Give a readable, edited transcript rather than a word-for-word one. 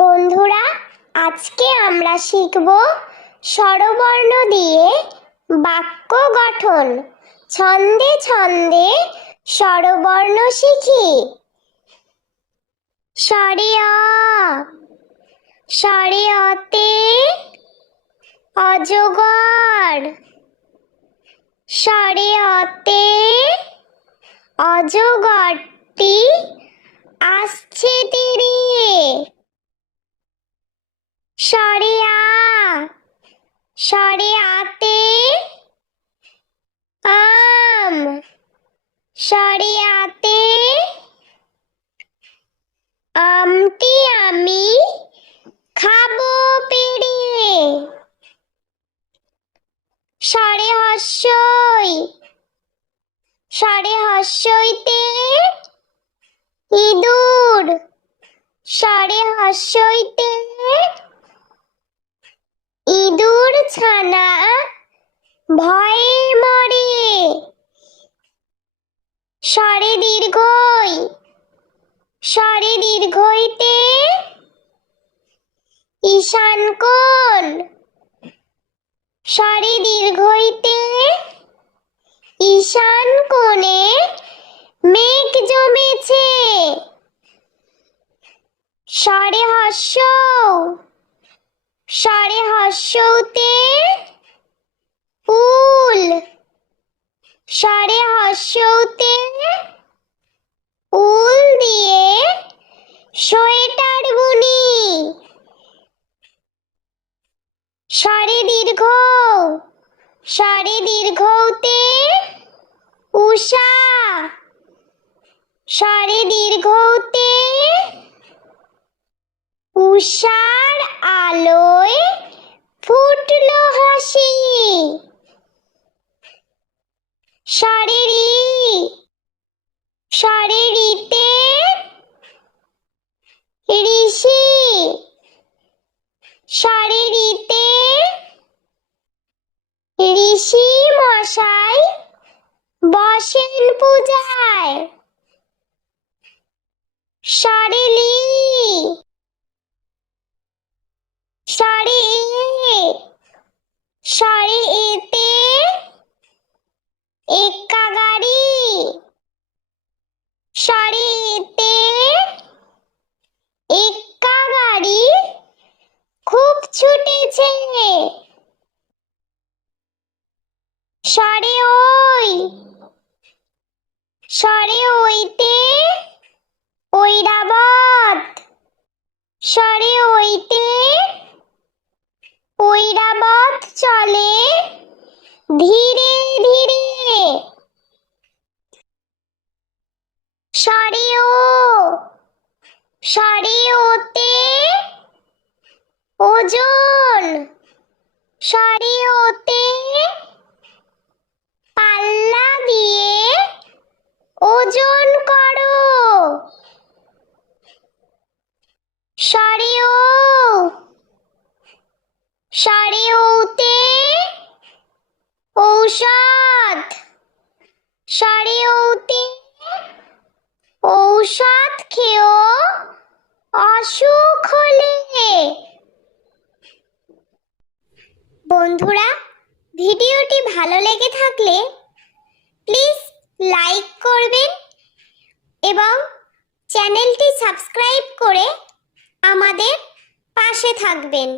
বন্ধুরা, আজকে আমরা শিখব স্বরবর্ণ দিয়ে বাক্য গঠন। ছন্দে ছন্দে স্বরবর্ণ শিখি। স্বরে অ, স্বরে অতে অজগর, স্বরে অতে অজগরটি আসছে তীরে। স্বরে আ, স্বরে আতে আম, স্বরে আতে আমটি আমি খাবো পেড়ে। স্বরে হস্যই, স্বরে হস্যইতে ইঁদুর, স্বরে হস্যইতে ইঁদুর ছানা ভয়ে মরে। স্বরে দীর্ঘই, স্বরে দীর্ঘইতে ঈশান কোণ, স্বরে দীর্ঘইতে ঈশান কোণে মেঘ জমেছে। স্বরে হস্য, স্বরে হস্যতে উল, স্বরে হস্যতে উল দিয়ে সোয়েটার বুনি। স্বরে দীর্ঘ, স্বরে দীর্ঘতে উষা, স্বরে দীর্ঘতে উষার আলোয় ফুটলো হাসি। স্বরে রি, স্বরে রিতে ঋষি, স্বরে রিতে ঋষি মশাই বসেন পূজায়। স্বরে লি, স্বরে এ, স্বরে এতে এক্কা গাড়ি, স্বরে এতে এক্কা গাড়ি খুব ছুটেছে। স্বরে ওই, স্বরে ওইতে ঐরাবত, স্বরে ওইতে ঐরাবত চলে ধীরে ধীরে। স্বরে ও, স্বরে ওতে ওজন, স্বরে ওতে পাল্লা দিয়ে ওজন করো। স্বরে ও, স্বরে ওতে ঔষধ, স্বরে ওতে ঔষধ খেয়েও অসুখ হলে। বন্ধুরা, ভিডিওটি ভালো লেগে থাকলে প্লিজ লাইক করবেন এবং চ্যানেলটি সাবস্ক্রাইব করে আমাদের পাশে থাকবেন।